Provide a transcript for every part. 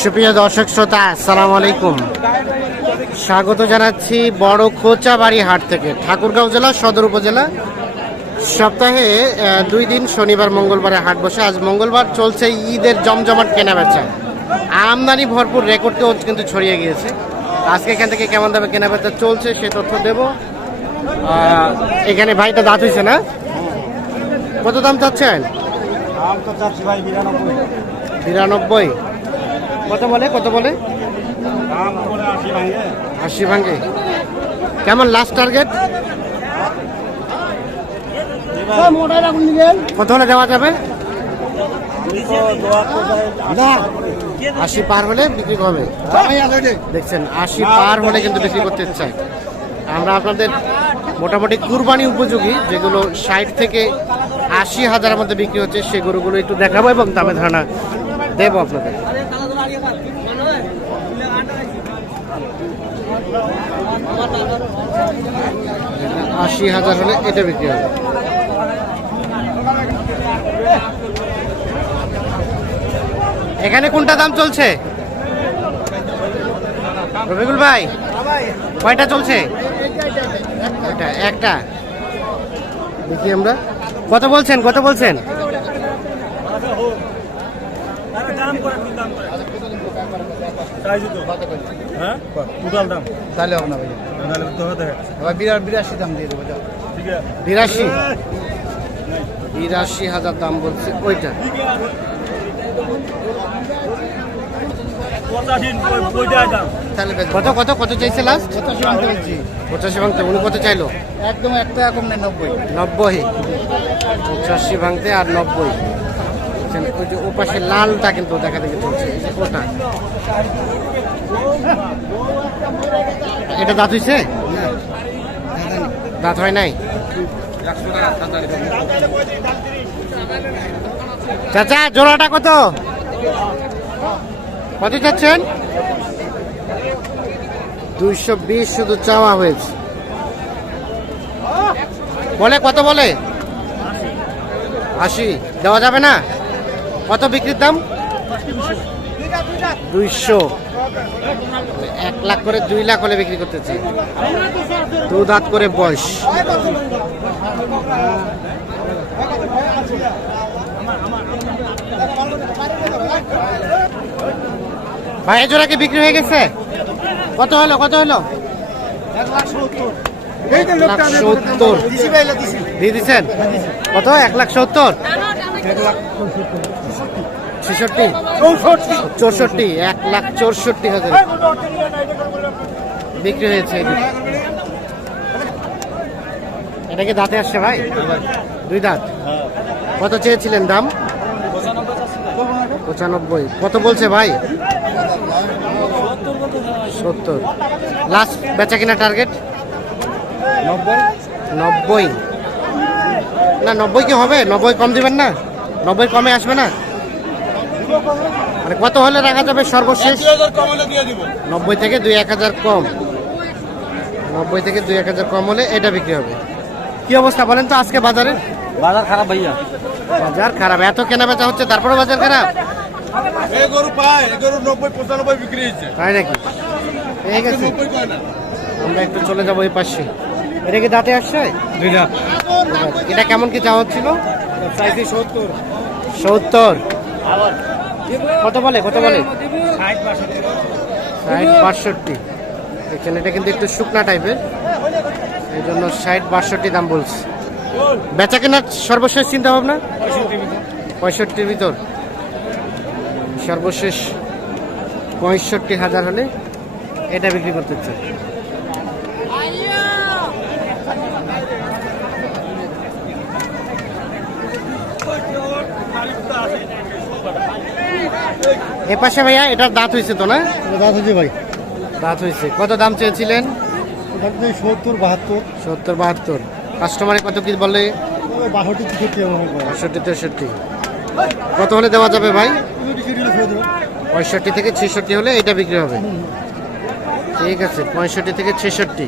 সুপ্রিয় দর্শক শ্রোতা, আসসালামু আলাইকুম। স্বাগত জানাচ্ছি বড় খোঁচাবাড়ি হাট থেকে, ঠাকুরগাঁও জেলা, সদর উপজেলা। সপ্তাহে দুই দিন, শনিবার, মঙ্গলবারে হাট বসে। আজ মঙ্গলবার চলছে ঈদের জমজমাট কেনাবেচা। আমদানি ভরপুর রেকর্ডকেও কিন্তু ছড়িয়ে গিয়েছে। আজকে এখান থেকে কেমন দামে কেনাবেচা চলছে, সে তথ্য দেব। এখানে ভাইটা দাঁত হয়েছে না? কত দাম চাচ্ছেন? বিরানব্বই। কত বলে কত বলে? আশি ভাঙে। আশি ভাঙ্গে কেমন লাস্ট টার্গেট কত হলে দেওয়া যাবে? আশি পার হলে বিক্রি হবে। দেখছেন আশি পার হলে কিন্তু বিক্রি করতে চাই আমরা আপনাদের মোটামুটি কুরবানি উপযোগী যেগুলো ষাট থেকে আশি হাজারের মধ্যে বিক্রি হচ্ছে সেই গরুগুলো একটু দেখাবো এবং দামে ধারণা দেবো আপনাদের। আশি হাজার হলে এটা বিক্রি হবে। এখানে কোনটা দাম চলছে? রবিকুল ভাই, কয়টা চলছে? একটা একটা। দেখি আমরা। কত বলছেন কত বলছেন হ্যাঁ বিরাশি বিরাশি হাজার দাম বলছে ওইটা পঁচাশি বইটা দাম তাহলে বেশ কত কত কত চাইছে লাস্ট পঁচাশি আনতে বলছি। পঁচাশি ভাঙতে উনি কত চাইলো? একদম এক টাকা কম নেই নব্বই। নব্বই? পঁচাশি ভাঙতে আর নব্বই। বুঝছেন, ওই যে ও পাশে লালটা কিন্তু দেখা দেখে চলছে ওটা। এটা দাঁত হইছে? দাঁত হয় নাই? চাচা জোড়াটা কত? কত চাচ্ছেন? দুইশো বিশ শুধু চাওয়া হয়েছে। বলে কত বলে? আশি। দেওয়া যাবে না? কত বিক্রির দাম? দুইশো। এক লাখ করে দুই লাখ হলে বিক্রি করতেছে দু দাঁত করে বয়স। ভাই জোড়া কি বিক্রি হয়ে গেছে? কত হলো কত হলো? সত্তর। দিয়ে কত? এক লাখ সত্তর? ছেষট্টি। চৌষট্টি। এক লাখ চৌষট্টি হাজার। বিক্রি হয়েছে। এটা কি দাঁতে আসছে ভাই? দুই দাঁত। কত চেয়েছিলেন দাম? পঁচানব্বই। কত বলছে ভাই? সত্তর। লাস্ট বেচা কিনা টার্গেট নব্বই। নব্বই। না নব্বই কি হবে? নব্বই কম দিবেন না? নব্বই কমে আসবে না? মানে কত হলে রাখা যাবে সর্বশেষ? নব্বই থেকে দুই এক হাজার কম। নব্বই থেকে দুই এক হাজার কম হলে এটা বিক্রি হবে। কি অবস্থা বলেন তো আজকে বাজারে বাজার খারাপ ভাইয়া। বাজার খারাপ। এত কেনা বেচা হচ্ছে তারপরে বাজার খারাপ? এই গরু পায় এই গরু নব্বই পঁচানব্বই বিক্রি হচ্ছে তাই নাকি? ঠিক আছে। নব্বই কয় না? আমরা একটু চলে যাব এই পাশে। এটা কি দাঁতে আসছে? এটা কেমন কি চাওয়া হচ্ছিল? সত্তর। সত্তর। কত বলে কত বলে? ষাট বাষট্টি। ষাট বাষট্টি। দেখছেন এটা কিন্তু একটু শুকনা টাইপের। এই জন্য ষাট বাষট্টি দাম বলছে। বেচা কেনার সর্বশেষ চিন্তা ভাবনা পঁয়ষট্টির ভিতর। সর্বশেষ পঁয়ষট্টি হাজার হলে এটা বিক্রি করতে চাই। এ পাশে ভাইয়া এটার দাঁত হয়েছে তো না? দাঁত হয়েছে ভাই। দাঁত হয়েছে। কত দাম চেয়েছিলেন? সত্তর বাহাত্তর। সত্তর বাহাত্তর। কাস্টমারে কত কি বলে? বাষট্টি তেষট্টি হবে তেষট্টি। কত হলে দেওয়া যাবে ভাই? পঁয়ষট্টি থেকে ছেষট্টি হলে এটা বিক্রি হবে। ঠিক আছে পঁয়ষট্টি থেকে ছেষট্টি।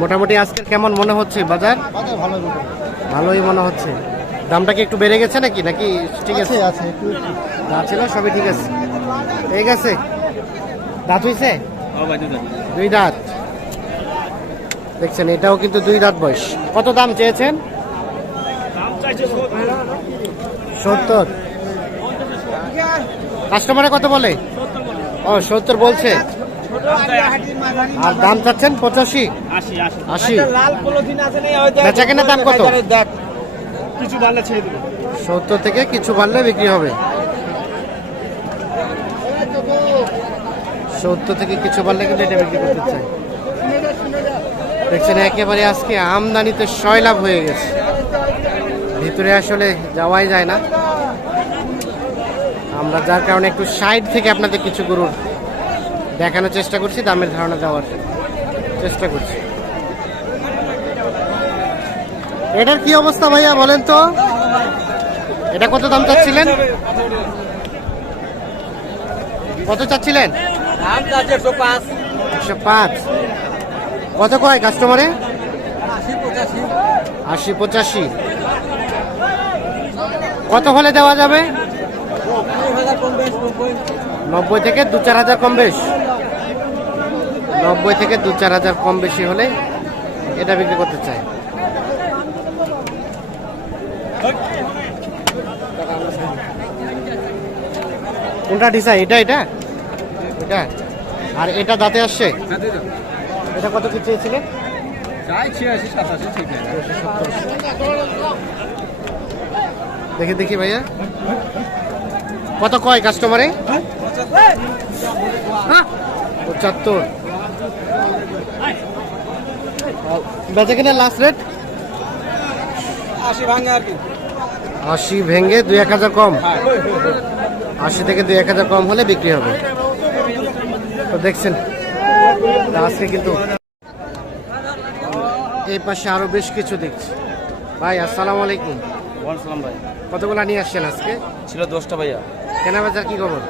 মোটামুটি আজকের কেমন মনে হচ্ছে বাজার? ভালোই মনে হচ্ছে। দামটা কি একটু বেড়ে গেছে নাকি? নাকি ঠিক আছে? আছে আছে একটু যা ছিল সবই ঠিক আছে। ঠিক আছে। দাঁত হয়েছে দুই দাঁত। দেখছেন এটাও কিন্তু দুই দাঁত বয়স। কত দাম চেয়েছেন? দাম চাইছে সত্তর। কাস্টমারে কত বলে? ও, সত্তর বলছে। আর দাম চাচ্ছেন পঁচাশি? আশি। আশি আশি লাল পলিথিন আছে না বেচা কেনার দাম কত? কিছু সত্তর থেকে কিছু বাড়লে বিক্রি হবে। সত্তর থেকে কিছু বাড়লে কিন্তু এটা বিক্রি করতে চাই দেখছেন, একেবারে আজকে আমদানিতে লাভ হয়ে গেছে। ভিতরে আসলে যাওয়াই যায় না। আমরা যার কারণে একটু সাইড থেকে আপনাদের কিছু গরুর দেখানোর চেষ্টা করছি দামের ধারণা দেওয়ার চেষ্টা করছি। এটার কি অবস্থা ভাইয়া বলেন তো? এটা কত দাম চাচ্ছিলেন? কত চাচ্ছিলেন? একশো পাঁচ। কত কয় কাস্টমারে আশি পঁচাশি। কত হলে দেওয়া যাবে? নব্বই নব্বই থেকে দু চার হাজার কম বেশ। নব্বই থেকে দু চার হাজার কম বেশি হলে এটা বিক্রি করতে চাই। কোনটা ডিসাই এটা এটা? এটা? আর এটা দাঁতে আসছে? এটা কত কি চেয়েছিলেন ছিয়াশি সাতাশি ঠিক আছে। দেখি দেখি ভাইয়া। কত কয় কাস্টমারে পঁচাত্তর। বেচা কিনা লাস্ট রেট আশি ভাঙে আর কি। আশি ভেঙে দুই এক হাজার কম। আশি থেকে দুই এক হাজার কম হলে বিক্রি হবে। তো দেখছেন আজকে কিন্তু এই পাশে আরও বেশ কিছু দেখছি। ভাই আসসালামু আলাইকুম। বলছিলাম ভাই। কতগুলা নিয়ে আসছেন আজকে? ছিল দশটা ভাইয়া। কেনা বাজার কি খবর?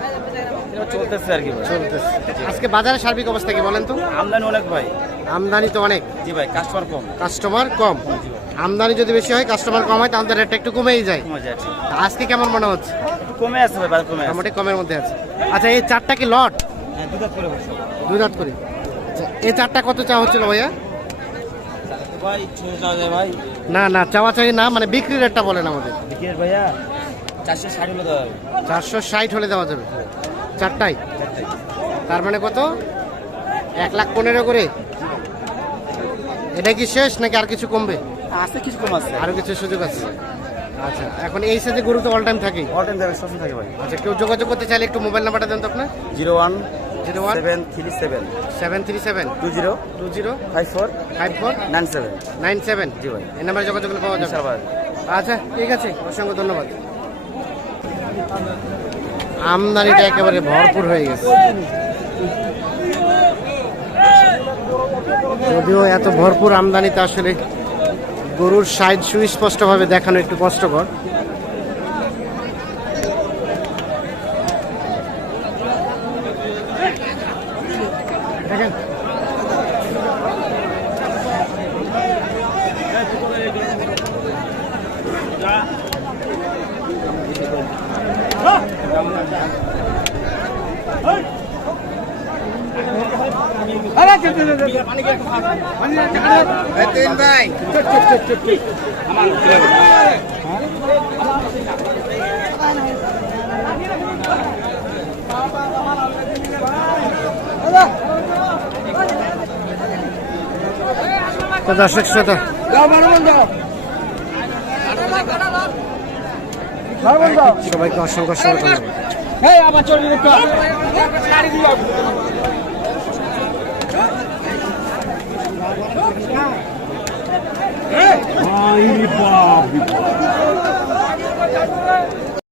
চলতেছে আর কি চলতেছে। আজকে বাজারের সার্বিক অবস্থা কি বলেন তো? আমদানি অনেক ভাই। আমদানি তো অনেক। জি ভাই কাস্টমার কম। কাস্টমার কম। আমদানি যদি বেশি হয় কাস্টমার কম হয় তাহলে রেটটা একটু কমেই যায়। আজকে কেমন মনে হচ্ছে? কমে আছে ভাই কমে আছে। মোটামুটি কমের মধ্যে আছে। আচ্ছা এই চারটা কি লট? হ্যাঁ দুধ করে দাঁত করে। আচ্ছা, এই চারটা কত চা হচ্ছিল ভাইয়া? ভাই ভাই। না না চাওয়া চাই না মানে বিক্রি রেটটা বলেন আমাদের। ভাইয়া চারশো ষাট হলে দেওয়া যাবে চারশো ষাট হলে দেওয়া যাবে। চারটাই? তার মানে কত? এক লাখ পনেরো করে? এটা কি শেষ নাকি আর কিছু কমবে? আছে কিছু কম আছে। আরও কিছু সুযোগ আছে। আচ্ছা এখন এই সাথে গরু তো অল টাইম থাকেই অল টাইম যাবে সবসময় থাকে ভাই। আচ্ছা কেউ যোগাযোগ করতে চাইলে একটু মোবাইল নাম্বারটা দেন তো আপনার? Zero one zero one seven three seven. Seven three seven. Two zero two zero five four five four nine seven. Nine seven. জি ভাই। এই নাম্বারে যোগাযোগ পাওয়া যাবে। আচ্ছা ঠিক আছে অসংখ্য ধন্যবাদ। আমদানিটা একেবারে ভরপুর হয়ে গেছে। যদিও এত ভরপুর আমদানিতে আসলে গরুর সাইজ সুস্পষ্টভাবে দেখানো একটু কষ্টকর। তো দর্শক শ্রোতা সবাইকে অসংখ্য অসংখ্য ধন্যবাদ। ভাই বাপ